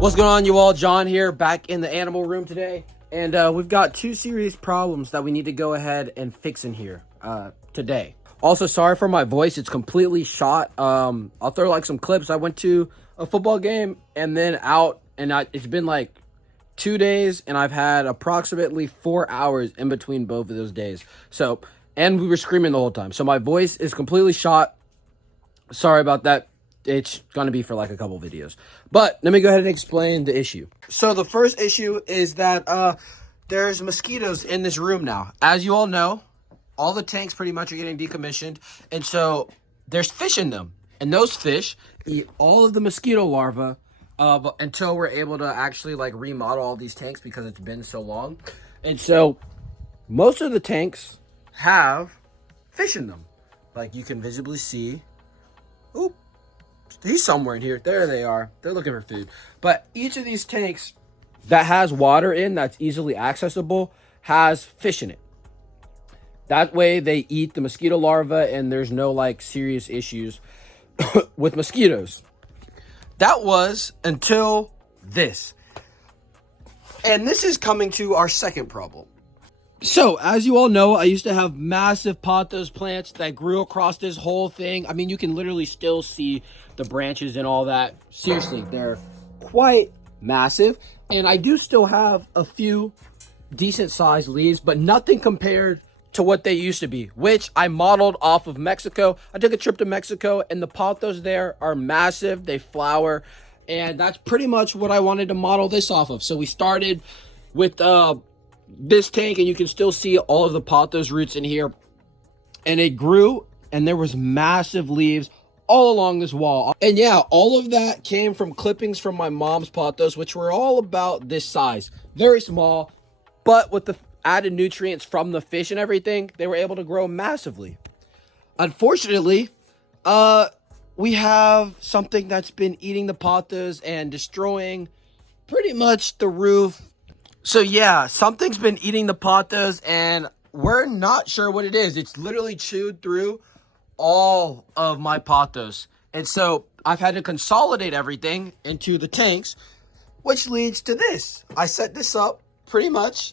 What's going on, you all? John here, back in the animal room today, and we've got two serious problems that we need to go ahead and fix in here today. Also, sorry for my voice; it's completely shot. I'll throw like some clips. I went to a football game and then out, and it's been like 2 days, and I've had approximately 4 hours in between both of those days. So, and we were screaming the whole time, so my voice is completely shot. Sorry about that. It's going to be for like a couple videos. But let me go ahead and explain the issue. So the first issue is that there's mosquitoes in this room now. As you all know, all the tanks pretty much are getting decommissioned. And so there's fish in them. And those fish eat all of the mosquito larvae until we're able to actually like remodel all these tanks because it's been so long. And so most of the tanks have fish in them. Like you can visibly see. Oop. He's somewhere in here. There they are. They're looking for food. But each of these tanks that has water in, that's easily accessible, has fish in it. That way they eat the mosquito larvae and there's no like serious issues with mosquitoes. That was until this. And this is coming to our second problem. So, as you all know, I used to have massive pothos plants that grew across this whole thing. I mean, you can literally still see the branches and all that. Seriously, they're quite massive. And I do still have a few decent sized leaves, but nothing compared to what they used to be, which I modeled off of Mexico. I took a trip to Mexico, and the pothos there are massive. They flower, and that's pretty much what I wanted to model this off of. So we started with this tank, and you can still see all of the pothos roots in here, and it grew, and there was massive leaves all along this wall. And yeah, all of that came from clippings from my mom's pothos, which were all about this size, very small, but with the added nutrients from the fish and everything, they were able to grow massively. Unfortunately, we have something that's been eating the pothos and destroying pretty much the roof. So yeah, something's been eating the pothos, and we're not sure what it is. It's literally chewed through all of my pothos. And so I've had to consolidate everything into the tanks, which leads to this. I set this up pretty much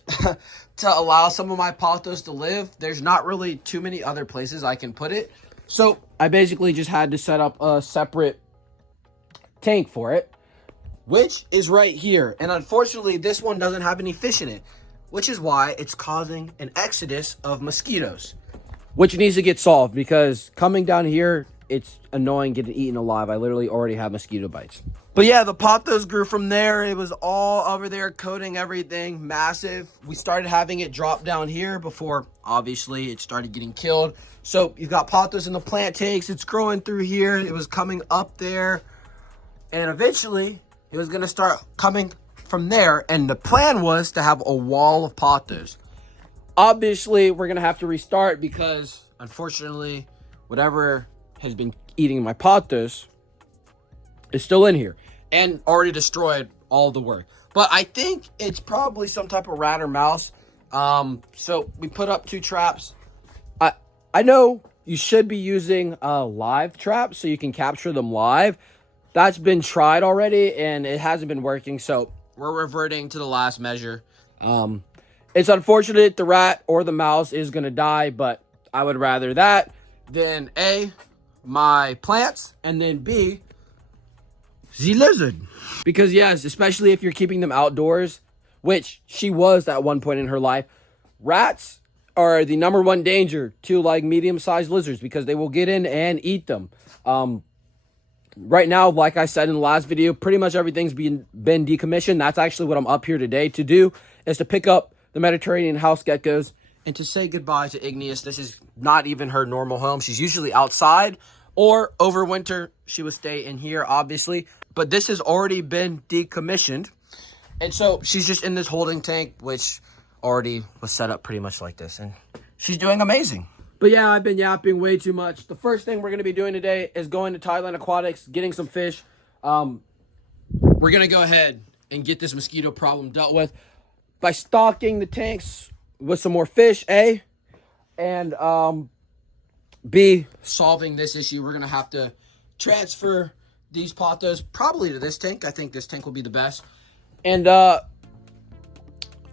to allow some of my pothos to live. There's not really too many other places I can put it. So I basically just had to set up a separate tank for it, which is right here. And unfortunately, this one doesn't have any fish in it, which is why it's causing an exodus of mosquitoes, which needs to get solved because coming down here, it's annoying getting eaten alive. I literally already have mosquito bites. But yeah, the pothos grew from there. It was all over there coating everything, massive. We started having it drop down here before, obviously, it started getting killed. So you've got pothos in the plant tanks. It's growing through here. It was coming up there. And eventually, it was going to start coming from there, and the plan was to have a wall of pothos. Obviously, we're going to have to restart because, unfortunately, whatever has been eating my pothos is still in here and already destroyed all the work. But I think it's probably some type of rat or mouse. So we put up 2 traps. I know you should be using live traps so you can capture them live. That's been tried already, and it hasn't been working, so we're reverting to the last measure. It's unfortunate the rat or the mouse is going to die, but I would rather that than A, my plants, and then B, the lizard. Because yes, especially if you're keeping them outdoors, which she was at one point in her life, rats are the #1 danger to like medium-sized lizards because they will get in and eat them. Right now, like I said in the last video, pretty much everything's been decommissioned. That's actually what I'm up here today to do, is to pick up the Mediterranean house geckos and to say goodbye to Igneous. This is not even her normal home. She's usually outside, or over winter, she would stay in here, obviously. But this has already been decommissioned. And so she's just in this holding tank, which already was set up pretty much like this. And she's doing amazing. But yeah, I've been yapping way too much. The first thing we're going to be doing today is going to Tideline Aquatics, getting some fish. We're going to go ahead and get this mosquito problem dealt with by stocking the tanks with some more fish, A, and B, solving this issue. We're going to have to transfer these pothos probably to this tank. I think this tank will be the best. And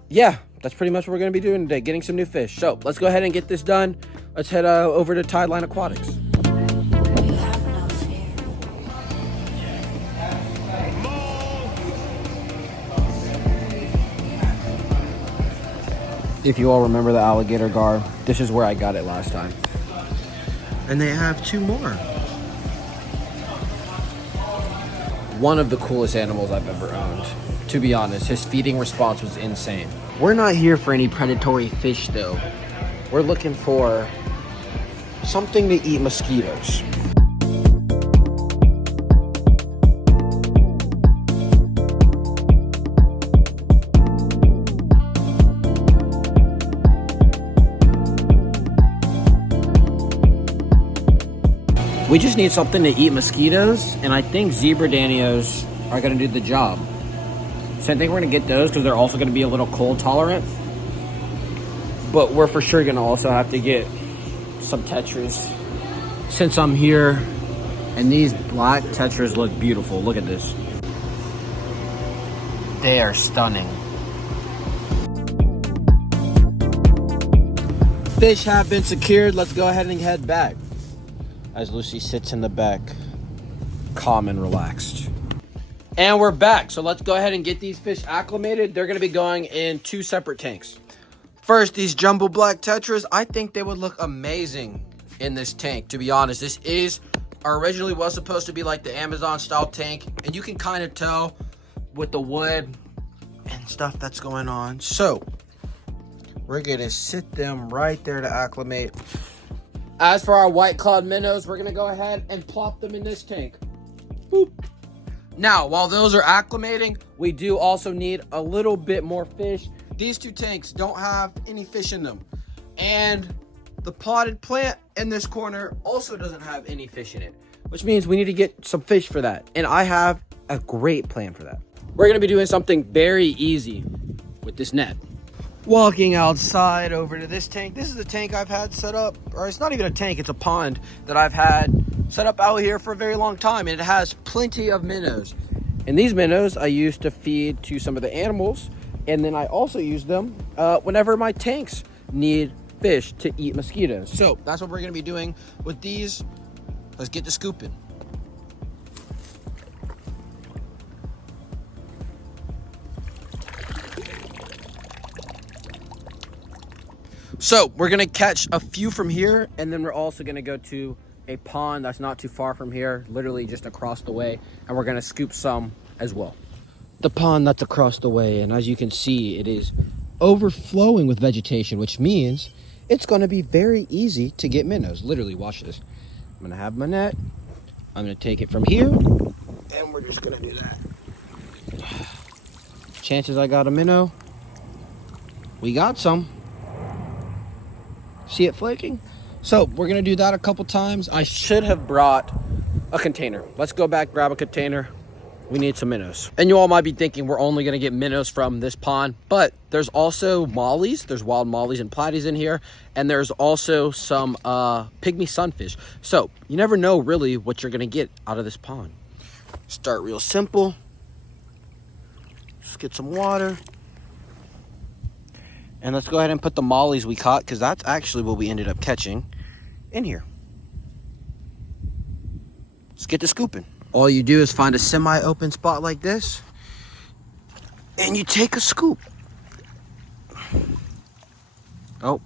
yeah, that's pretty much what we're going to be doing today, getting some new fish. So let's go ahead and get this done. Let's head over to Tideline Aquatics. If you all remember the alligator gar, this is where I got it last time. And they have 2 more. One of the coolest animals I've ever owned. To be honest, his feeding response was insane. We're not here for any predatory fish though. We're looking for something to eat mosquitoes. We just need something to eat mosquitoes, and I think zebra danios are gonna do the job. So I think we're gonna get those because they're also gonna be a little cold tolerant. But we're for sure gonna also have to get some tetras since I'm here. And these black tetras look beautiful. Look at this. They are stunning. Fish have been secured. Let's go ahead and head back. As Lucy sits in the back, calm and relaxed. And we're back. So let's go ahead and get these fish acclimated. They're gonna be going in 2 separate tanks. First, these jumbo black tetras, I think they would look amazing in this tank, to be honest. This is originally was supposed to be like the Amazon style tank, and you can kind of tell with the wood and stuff that's going on. So we're gonna sit them right there to acclimate. As for our white clawed minnows, we're gonna go ahead and plop them in this tank. Boop. Now, while those are acclimating, we do also need a little bit more fish. These 2 tanks don't have any fish in them. And the potted plant in this corner also doesn't have any fish in it, which means we need to get some fish for that. And I have a great plan for that. We're gonna be doing something very easy with this net. Walking outside over to this tank. This is a tank I've had set up, or it's not even a tank, it's a pond that I've had set up out here for a very long time, and it has plenty of minnows. And these minnows I use to feed to some of the animals, and then I also use them whenever my tanks need fish to eat mosquitoes. So that's what we're gonna be doing with these. Let's get to scooping. So we're gonna catch a few from here, and then we're also gonna go to a pond that's not too far from here, literally just across the way, and we're gonna scoop some as well. The pond that's across the way, and as you can see, it is overflowing with vegetation, which means it's gonna be very easy to get minnows. Literally, watch this. I'm gonna have my net, I'm gonna take it from here, and we're just gonna do that. Chances I got a minnow, we got some. See it flaking? So we're gonna do that a couple times. I should have brought a container. Let's go back, grab a container. We need some minnows. And you all might be thinking we're only gonna get minnows from this pond, but there's also mollies. There's wild mollies and platies in here. And there's also some pygmy sunfish. So you never know really what you're gonna get out of this pond. Start real simple. Just get some water. And let's go ahead and put the mollies we caught, because that's actually what we ended up catching, in here. Let's get to scooping. All you do is find a semi-open spot like this, and you take a scoop. Oh,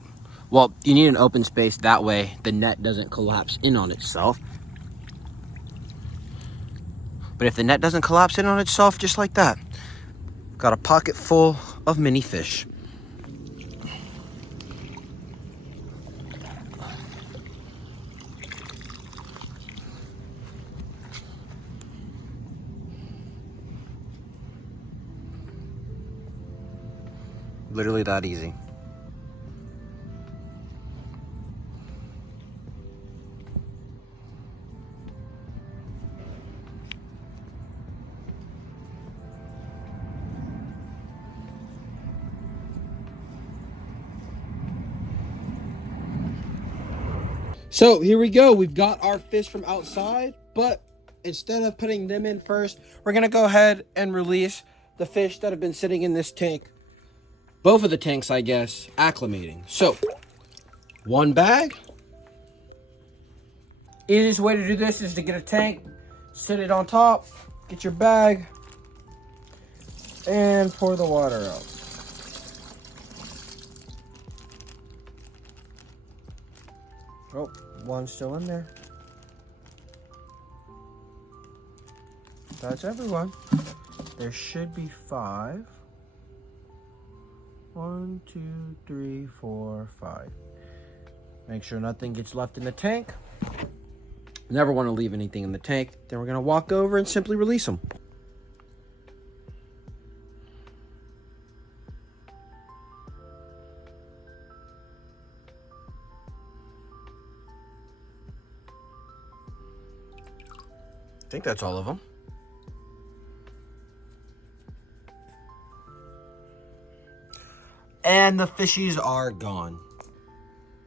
well, you need an open space. That way the net doesn't collapse in on itself. But if the net doesn't collapse in on itself just like that, got a pocket full of mini fish. Literally that easy. So here we go. We've got our fish from outside, but instead of putting them in first, we're going to go ahead and release the fish that have been sitting in this tank. Both of the tanks, I guess, acclimating. So, one bag. Easiest way to do this is to get a tank, sit it on top, get your bag, and pour the water out. Oh, one's still in there. That's everyone. There should be 5. 1, 2, 3, 4, 5. Make sure nothing gets left in the tank. Never want to leave anything in the tank. Then we're going to walk over and simply release them. I think that's all of them. And the fishies are gone.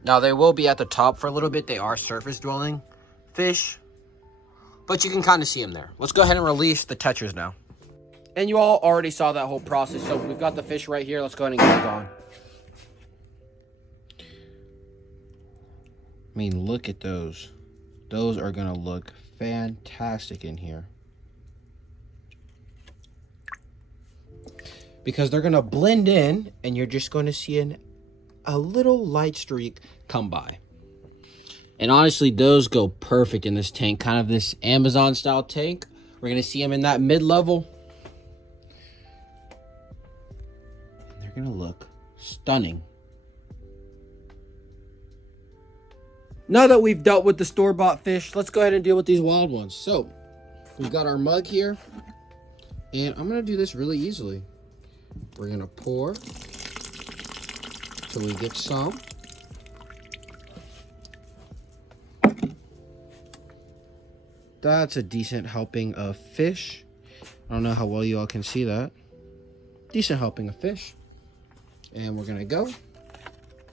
Now they will be at the top for a little bit. They are surface dwelling fish, but you can kind of see them there. Let's go ahead and release the tetras now. And you all already saw that whole process. So we've got the fish right here. Let's go ahead and get it gone. I mean, look at those. Those are gonna look fantastic in here, because they're gonna blend in and you're just going to see a little light streak come by. And honestly, those go perfect in this tank, kind of this Amazon style tank. We're gonna see them in that mid-level. And they're gonna look stunning. Now that we've dealt with the store-bought fish, let's go ahead and deal with these wild ones. So, we've got our mug here, and I'm gonna do this really easily. We're gonna pour till we get some. That's a decent helping of fish. I don't know how well you all can see that. Decent helping of fish. And we're gonna go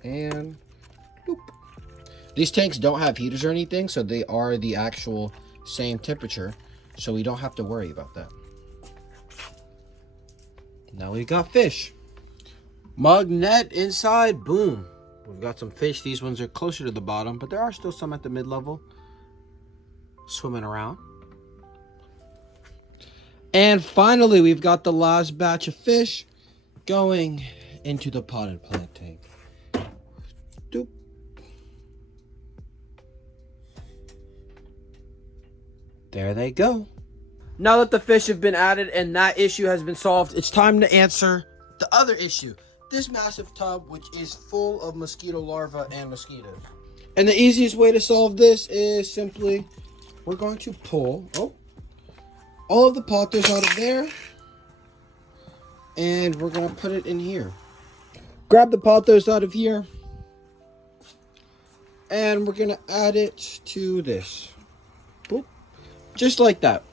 and doop. These tanks don't have heaters or anything, so they are the actual same temperature, so we don't have to worry about that. Now we've got fish. Mug net inside, boom. We've got some fish. These ones are closer to the bottom, but there are still some at the mid-level swimming around. And finally, we've got the last batch of fish going into the potted plant tank. Doop. There they go. Now that the fish have been added and that issue has been solved, it's time to answer the other issue. This massive tub, which is full of mosquito larvae and mosquitoes. And the easiest way to solve this is simply, we're going to pull all of the pothos out of there, and we're going to put it in here. Grab the pothos out of here, and we're going to add it to this. Boop. Just like that.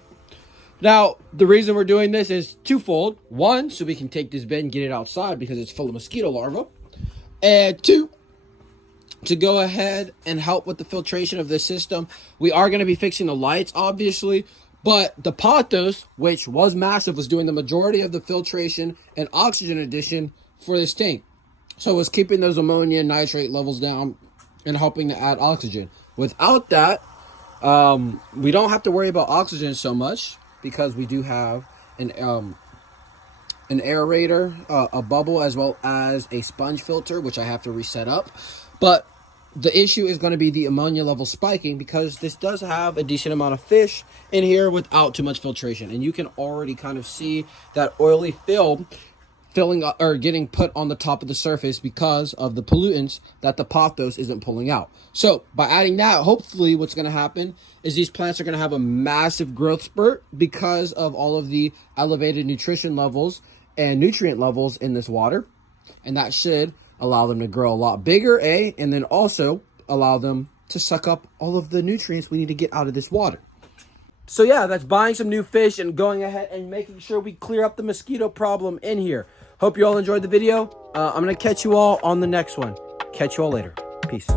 Now, the reason we're doing this is twofold. One, so we can take this bin and get it outside because it's full of mosquito larvae. And two, to go ahead and help with the filtration of this system. We are going to be fixing the lights, obviously, but the pothos, which was massive, was doing the majority of the filtration and oxygen addition for this tank. So it was keeping those ammonia and nitrate levels down and helping to add oxygen. Without that, we don't have to worry about oxygen so much, because we do have an aerator, a bubble, as well as a sponge filter, which I have to reset up. But the issue is going to be the ammonia level spiking, because this does have a decent amount of fish in here without too much filtration. And you can already kind of see that oily film filling up or getting put on the top of the surface because of the pollutants that the pothos isn't pulling out. So by adding that, hopefully what's going to happen is these plants are going to have a massive growth spurt because of all of the elevated nutrition levels and nutrient levels in this water. And that should allow them to grow a lot bigger, and then also allow them to suck up all of the nutrients we need to get out of this water. So yeah, that's buying some new fish and going ahead and making sure we clear up the mosquito problem in here. Hope you all enjoyed the video. I'm going to catch you all on the next one. Catch you all later. Peace.